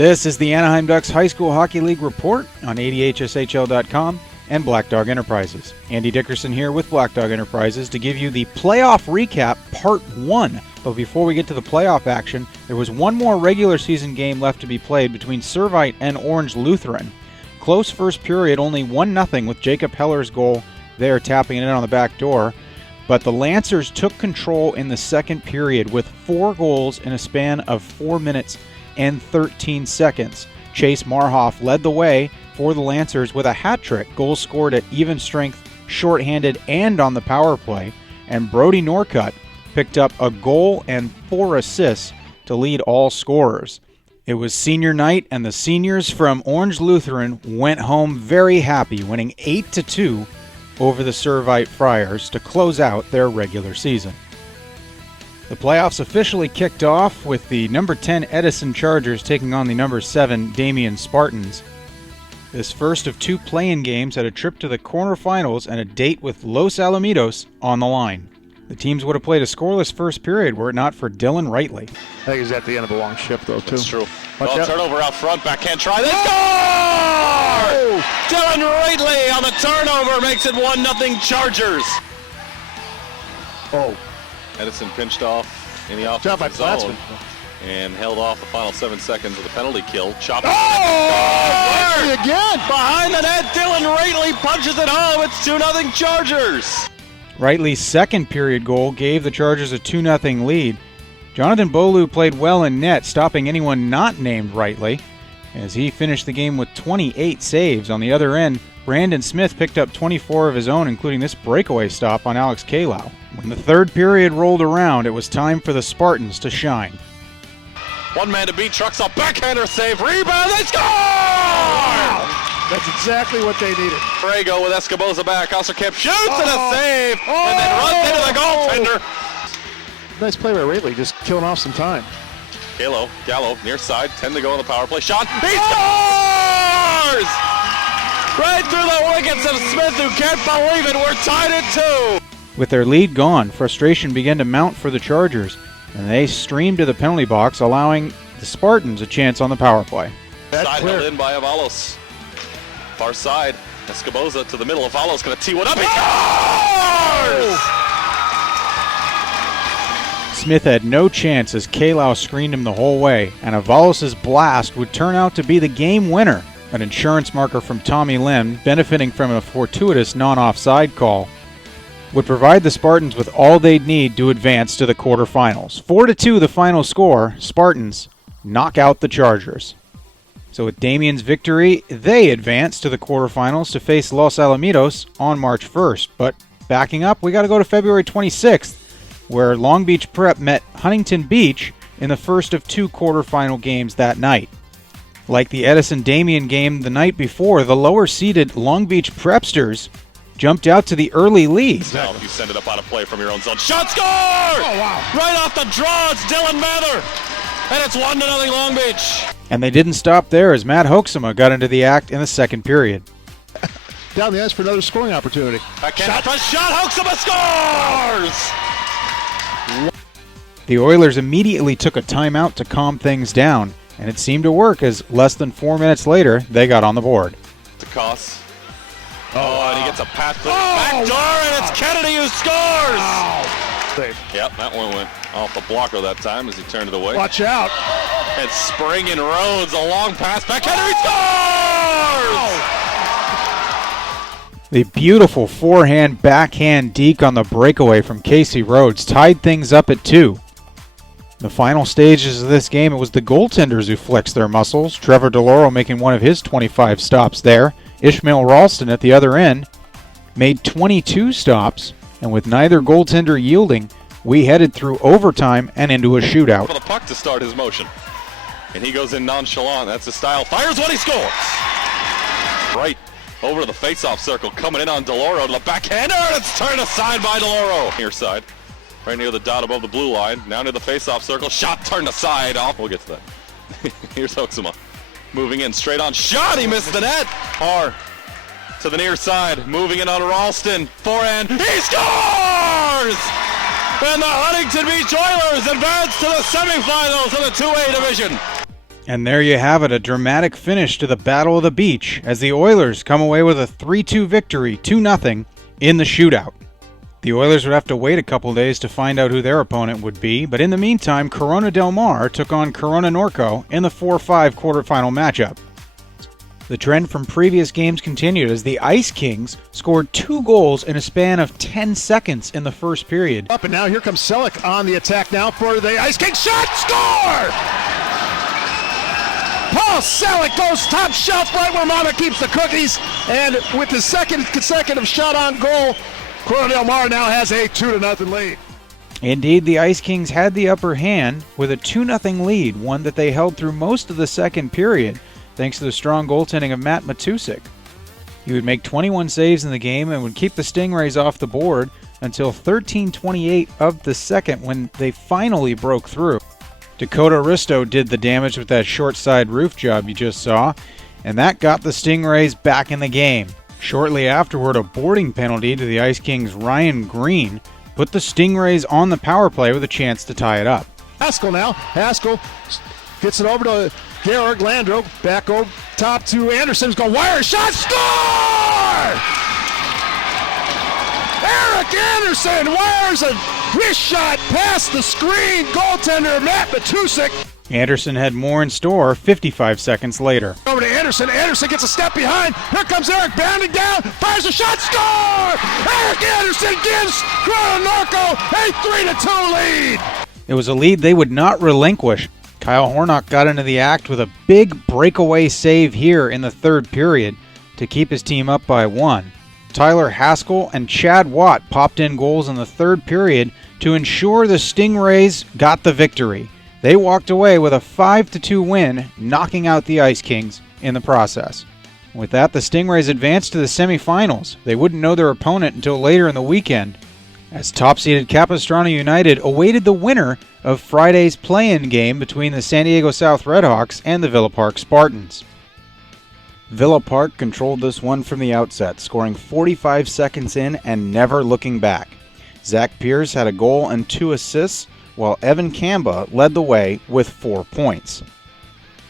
This is the Anaheim Ducks High School Hockey League report on ADHSHL.com and Black Dog Enterprises. Andy Dickerson here with Black Dog Enterprises to give you the playoff recap, part 1. But before we get to the playoff action, there was one more regular season game left to be played between Servite and Orange Lutheran. Close first period, only 1-0 with Jacob Heller's goal there tapping it in on the back door. But the Lancers took control in the second period with 4 goals in a span of 4 minutes and 13 seconds. Chase Marhoff led the way for the Lancers with a hat trick, goals scored at even strength, shorthanded, and on the power play. And Brody Norcutt picked up a goal and 4 assists to lead all scorers. It was senior night, and the seniors from Orange Lutheran went home very happy, winning 8-2 over the Servite Friars to close out their regular season. The playoffs officially kicked off with the number 10 Edison Chargers taking on the number 7 Damien Spartans. This first of 2 play-in games had a trip to the quarterfinals and a date with Los Alamitos on the line. The teams would have played a scoreless first period were it not for Dylan Rightly. I think he's at the end of a long shift, though, too. That's true. Watch Well, out. turnover out front, backhand try, they score! Dylan Rightly on the turnover makes it 1-0 Chargers. Oh, Edison pinched off in the job by offensive zone Platzman. and held off the final 7 seconds of the penalty kill. Chop Rightly again! behind the net, Dylan Rightly punches it home. It's 2-0 Chargers. Rightly's second period goal gave the Chargers a 2-0 lead. Jonathan Bolu played well in net, stopping anyone not named Rightly, as he finished the game with 28 saves. On the other end, Brandon Smith picked up 24 of his own, including this breakaway stop on Alex Kow. When the third period rolled around, it was time for the Spartans to shine. One man to beat, trucks a backhander save, rebound, they score! That's exactly what they needed. Frago with Escoboza back, Osterkamp shoots and a save, and then runs into the goaltender. Nice play by Rightly, just killing off some time. Gallo, near side, 10 to go on the power play. Shot, he scores! Right through the wickets of Smith, who can't believe it. We're tied at 2. With their lead gone, frustration began to mount for the Chargers, and they streamed to the penalty box, allowing the Spartans a chance on the power play. That's Side clear. held in by Avalos. Far side, Escoboza to the middle. Avalos going to tee one up. He scores! Smith had no chance as Kow screened him the whole way, and Avalos' blast would turn out to be the game winner, an insurance marker from Tommy Lim, benefiting from a fortuitous non-offside call, would provide the Spartans with all they'd need to advance to the quarterfinals. 4-2 the final score. Spartans knock out the Chargers. So with Damien's victory, they advance to the quarterfinals to face Los Alamitos on March 1st. But backing up, we got to go to February 26th, where Long Beach Prep met Huntington Beach in the first of 2 quarterfinal games that night. Like the Edison-Damien game the night before, the lower-seeded Long Beach Prepsters jumped out to the early lead. Now you send it up out of play from your own zone. Shot score! Oh, wow. Right off the draw, it's Dylan Mather. And it's 1-0 Long Beach. And they didn't stop there as Matt Hoeksema got into the act in the second period. Down the ice for another scoring opportunity. Backhand shot, Hoeksema scores! The Oilers immediately took a timeout to calm things down, and it seemed to work as less than 4 minutes later, they got on the board. To Koss. And he gets a pass to the back door, and it's Kennedy who scores! Save. Yep, that one went off the blocker that time as he turned it away. Watch out. And Spring and Rhodes, a long pass back. Kennedy scores! The beautiful forehand backhand deke on the breakaway from Casey Rhodes tied things up at 2. The final stages of this game, it was the goaltenders who flexed their muscles. Trevor DeLauro making one of his 25 stops there. Ishmael Ralston at the other end made 22 stops, and with neither goaltender yielding, we headed through overtime and into a shootout. For the puck to start his motion. And he goes in nonchalant. That's his style. Fires when he scores. Right over to the face-off circle. Coming in on DeLauro to the backhander. And it's turned aside by DeLauro. Near side. Right near the dot above the blue line. Now near the face-off circle. Shot turned aside. Off. We'll get to that. Here's Hoeksema. Moving in straight on. Shot. He missed the net. Har to the near side. Moving in on Ralston. Forehand. He scores! And the Huntington Beach Oilers advance to the semifinals of the 2A division. And there you have it, a dramatic finish to the Battle of the Beach as the Oilers come away with a 3-2 victory, 2-0, in the shootout. The Oilers would have to wait a couple days to find out who their opponent would be, but in the meantime, Corona Del Mar took on Corona Norco in the 4-5 quarterfinal matchup. The trend from previous games continued as the Ice Kings scored 2 goals in a span of 10 seconds in the first period. Up and now here comes Selleck on the attack now for the Ice Kings. Shot, score! Paul Selleck goes top shelf right where Mama keeps the cookies, and with the second consecutive shot on goal, Corona Del Mar now has a 2-0 lead. Indeed, the Ice Kings had the upper hand with a 2-0 lead, one that they held through most of the second period, thanks to the strong goaltending of Matt Matusik. He would make 21 saves in the game and would keep the Stingrays off the board until 13:28 of the second when they finally broke through. Dakota Risto did the damage with that short side roof job you just saw, and that got the Stingrays back in the game. Shortly afterward, a boarding penalty to the Ice Kings' Ryan Green put the Stingrays on the power play with a chance to tie it up. Haskell now. Haskell gets it over to Georg Landro. Back over top to Anderson's going wire shot. Score! Eric Anderson wires a wrist shot past the screen. Goaltender Matt Matusik. Anderson had more in store 55 seconds later. Over to Anderson. Anderson gets a step behind. Here comes Eric bounding down. Fires a shot. Score! Eric Anderson gives Corona Norco a 3-2 lead. It was a lead they would not relinquish. Kyle Hornock got into the act with a big breakaway save here in the third period to keep his team up by 1. Tyler Haskell and Chad Watt popped in goals in the third period to ensure the Stingrays got the victory. They walked away with a 5-2 win, knocking out the Ice Kings in the process. With that, the Stingrays advanced to the semifinals. They wouldn't know their opponent until later in the weekend, as top-seeded Capistrano United awaited the winner of Friday's play-in game between the San Diego South Redhawks and the Villa Park Spartans. Villa Park controlled this one from the outset, scoring 45 seconds in and never looking back. Zach Pierce had a goal and 2 assists, while Evan Kamba led the way with 4 points.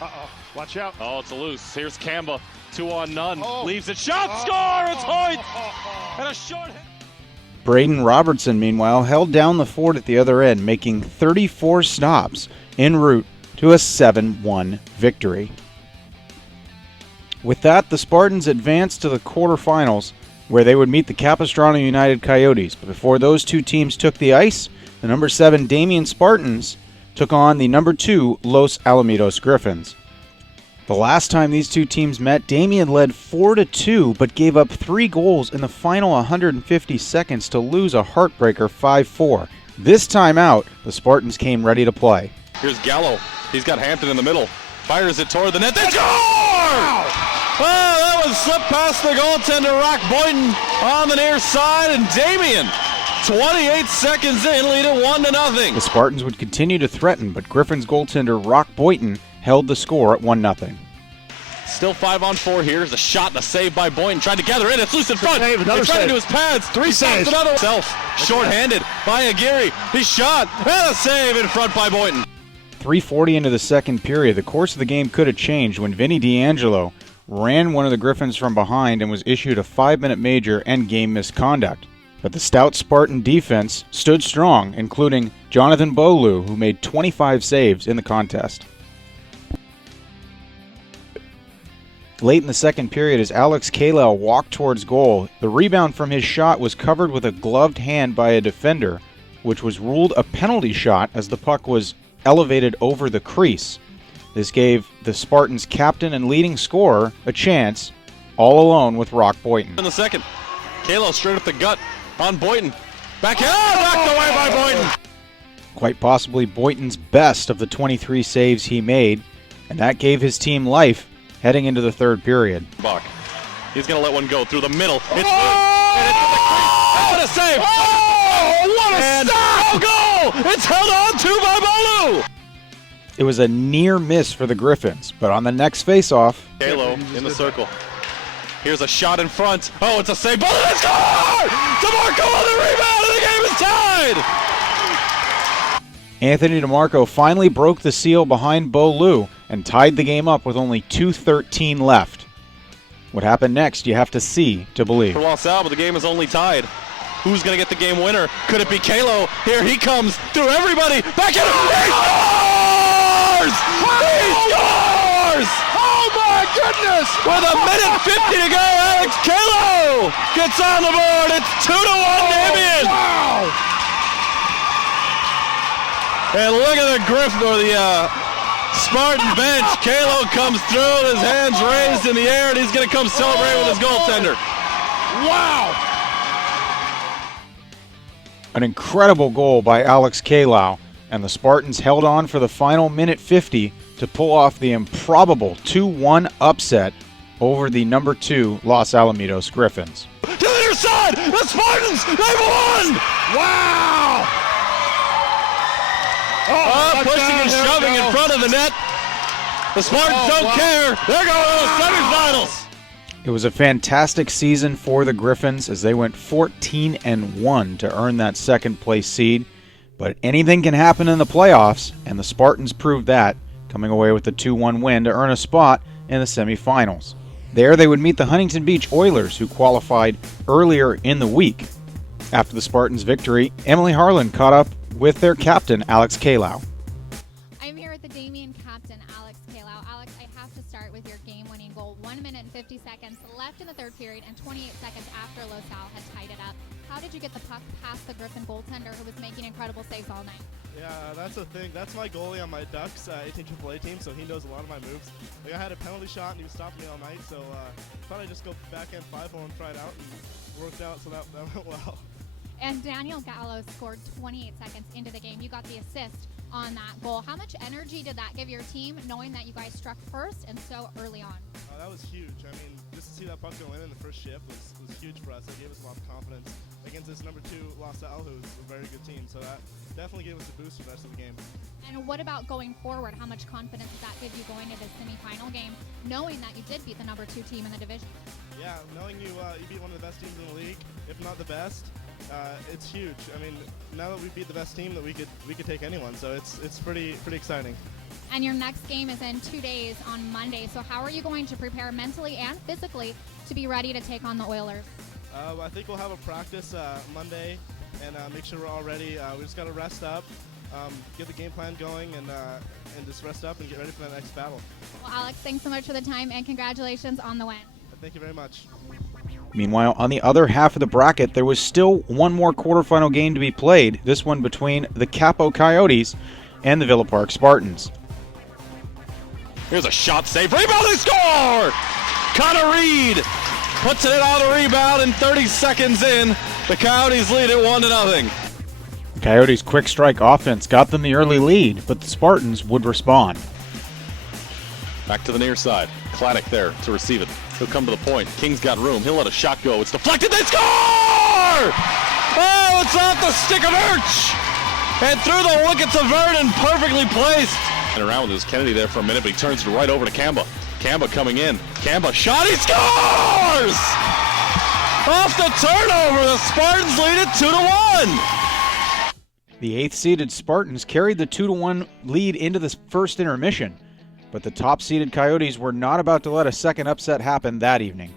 Uh-oh, watch out. Oh, it's a loose. Here's Kamba, 2-on-none. Leaves it, shot, score! It's Hoyt! And a short hit. Braden Robertson, meanwhile, held down the fort at the other end, making 34 stops en route to a 7-1 victory. With that, the Spartans advanced to the quarterfinals, where they would meet the Capistrano United Coyotes. But before those two teams took the ice, the number 7 Damien Spartans took on the number 2 Los Alamitos Griffins. The last time these two teams met, Damien led 4-2, but gave up 3 goals in the final 150 seconds to lose a heartbreaker 5-4. This time out, the Spartans came ready to play. Here's Gallo. He's got Hampton in the middle. Fires it toward the net. They score! Oh, that was slipped past the goaltender, Rock Boynton, on the near side, and Damien, 28 seconds in, lead it 1-0. The Spartans would continue to threaten, but Griffins goaltender Rock Boynton held the score at 1-0. Still 5-on-4 here. There's a shot and a save by Boynton. Tried to gather in. It's loose in front. Save, another It's right save. into his pads. 3 saves. Another self. Short-handed by Aguirre. He shot. And a save in front by Boynton. 3:40 into the second period, the course of the game could have changed when Vinny D'Angelo ran one of the Griffins from behind and was issued a 5-minute major and game misconduct. But the stout Spartan defense stood strong, including Jonathan Beaulieu, who made 25 saves in the contest. Late in the second period, as Alex Kow walked towards goal, the rebound from his shot was covered with a gloved hand by a defender, which was ruled a penalty shot as the puck was elevated over the crease. This gave the Spartans' captain and leading scorer a chance, all alone with Rock Boynton. In the second, Kow straight up the gut on Boynton. Back knocked away by Boynton. Quite possibly Boynton's best of the 23 saves he made, and that gave his team life heading into the third period. Buck. He's going to let one go through the middle. It's good. And it's in the crease. What a save. Oh, what a stop! Goal! It's held on to by Beaulieu. It was a near miss for the Griffins, but on the next face-off, Kow in the circle. Here's a shot in front. Oh, it's a save. Beaulieu score! DeMarco on the rebound, and the game is tied. Anthony DeMarco finally broke the seal behind Beaulieu and tied the game up with only 2:13 left. What happened next, you have to see to believe. For Los Al, but the game is only tied. Who's going to get the game winner? Could it be Kalo? Here he comes through everybody. Back in. He scores! He scores! Oh my goodness! With a minute 50 to go, Alex Kow gets on the board. It's 2-1 Damien. Wow! And look at the Spartan bench. Kalo comes through with his hands raised in the air, and he's going to come celebrate with his goaltender. Wow! An incredible goal by Alex Kow, and the Spartans held on for the final minute 50 to pull off the improbable 2-1 upset over the number 2 Los Alamitos Griffins. To the near side, the Spartans, they've won! Wow! Pushing and shoving in front of the net. The Spartans don't care. They're going to the semifinals. It was a fantastic season for the Griffins as they went 14-1 to earn that second place seed. But anything can happen in the playoffs, and the Spartans proved that, coming away with a 2-1 win to earn a spot in the semifinals. There they would meet the Huntington Beach Oilers, who qualified earlier in the week. After the Spartans' victory, Emily Harlan caught up with their captain, Alex Kow. I'm here with the Damien captain, Alex Kow. Alex, I have to start with your game-winning goal. 1 minute and 50 seconds left in the third period and 28 seconds after Los Al had tied it up. How did you get the puck past the Griffin goaltender who was making incredible saves all night? Yeah, that's the thing. That's my goalie on my Ducks 18 AAA team, so he knows a lot of my moves. Like, I had a penalty shot and he was stopping me all night, so thought I'd just go backhand 5-hole and try it out, and worked out, so that went well. And Daniel Gallo scored 28 seconds into the game. You got the assist on that goal. How much energy did that give your team, knowing that you guys struck first and so early on? That was huge. I mean, just to see that puck go in the first shift was huge for us. It gave us a lot of confidence against this number 2 Los Al, who's a very good team. So that definitely gave us a boost for the rest of the game. And what about going forward? How much confidence does that give you going into the semifinal game, knowing that you did beat the number 2 team in the division? Yeah, knowing you beat one of the best teams in the league, if not the best, it's huge. I mean, now that we beat the best team, that we could take anyone. So it's pretty exciting. And your next game is in 2 days on Monday. So how are you going to prepare mentally and physically to be ready to take on the Oilers? I think we'll have a practice Monday and make sure we're all ready. We just got to rest up, get the game plan going, and just rest up and get ready for that next battle. Well, Alex, thanks so much for the time, and congratulations on the win. Thank you very much. Meanwhile, on the other half of the bracket, there was still one more quarterfinal game to be played, this one between the Capo Coyotes and the Villa Park Spartans. Here's a shot save. Rebound, they score! Connor Reed puts it in on the rebound, and 30 seconds in, the Coyotes lead it 1-0. The Coyotes' quick strike offense got them the early lead, but the Spartans would respond. Back to the near side. Kladdick there to receive it. He'll come to the point. King's got room. He'll let a shot go. It's deflected. They score! Oh, it's off the stick of Urch! And through the wickets of Vernon, perfectly placed. And around with his Kennedy there for a minute, but he turns right over to Kamba. Kamba coming in. Kamba shot. He scores! Off the turnover, the Spartans lead it 2-1. The 8th-seeded Spartans carried the 2-1 lead into the first intermission, but the top-seeded Coyotes were not about to let a second upset happen that evening.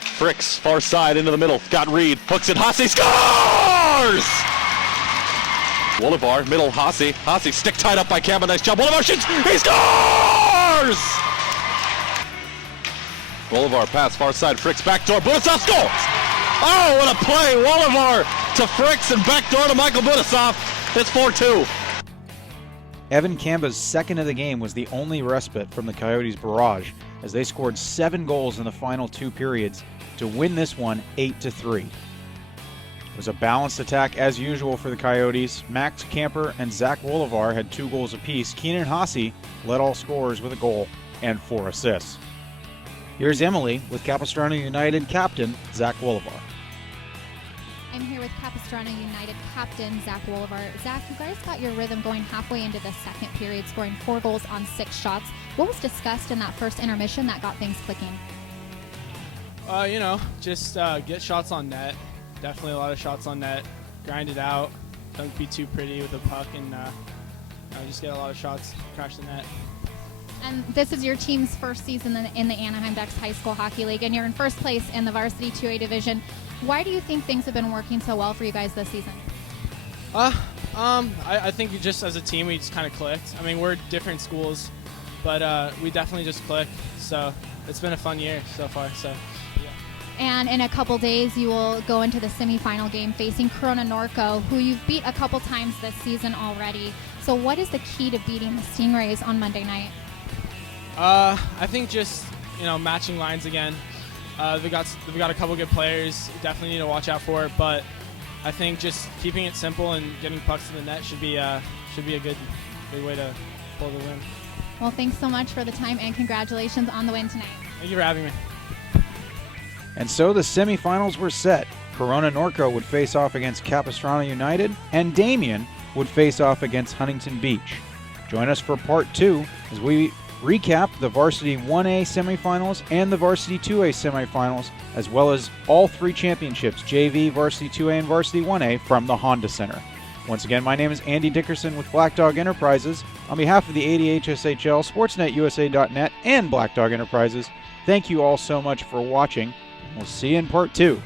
Fricks, far side into the middle. Got Reed, hooks it, Haase scores! Wolivar, middle, Haase. Haase stick tied up by Kamba, nice job. Wolivar shoots, he scores! Wolivar pass, far side, Fricks, backdoor, Budasov scores! Oh, what a play! Wolivar to Fricks and backdoor to Michael Budasov. It's 4-2. Evan Kamba's second of the game was the only respite from the Coyotes' barrage, as they scored 7 goals in the final 2 periods to win this one 8-3. It was a balanced attack as usual for the Coyotes. Max Camper and Zach Wolivar had 2 goals apiece. Keenan Haase led all scorers with a goal and 4 assists. Here's Emily with Capistrano United captain Zach Wolivar. I'm here with Capistrano United captain Zach Wolivar. Zach, you guys got your rhythm going halfway into the second period, scoring 4 goals on 6 shots. What was discussed in that first intermission that got things clicking? Just get shots on net. Definitely a lot of shots on net. Grind it out. Don't be too pretty with the puck, and just get a lot of shots, crash the net. And this is your team's first season in the Anaheim Ducks High School Hockey League, and you're in first place in the Varsity 2A division. Why do you think things have been working so well for you guys this season? I think just as a team, we just kind of clicked. I mean, we're different schools, but we definitely just clicked. So it's been a fun year so far. So. Yeah. And in a couple days, you will go into the semifinal game facing Corona Norco, who you've beat a couple times this season already. So what is the key to beating the Stingrays on Monday night? I think just matching lines again. We got a couple good players. Definitely need to watch out for it, but I think just keeping it simple and getting pucks to the net should be a good way to pull the win. Well, thanks so much for the time and congratulations on the win tonight. Thank you for having me. And so the semifinals were set. Corona Norco would face off against Capistrano United, and Damien would face off against Huntington Beach. Join us for part 2 as we recap the Varsity 1A semifinals and the Varsity 2A semifinals, as well as all 3 championships, JV, Varsity 2A, and Varsity 1A from the Honda Center. Once again, my name is Andy Dickerson with Black Dog Enterprises. On behalf of the ADHSHL, SportsNetUSA.net, and Black Dog Enterprises, thank you all so much for watching. We'll see you in part 2.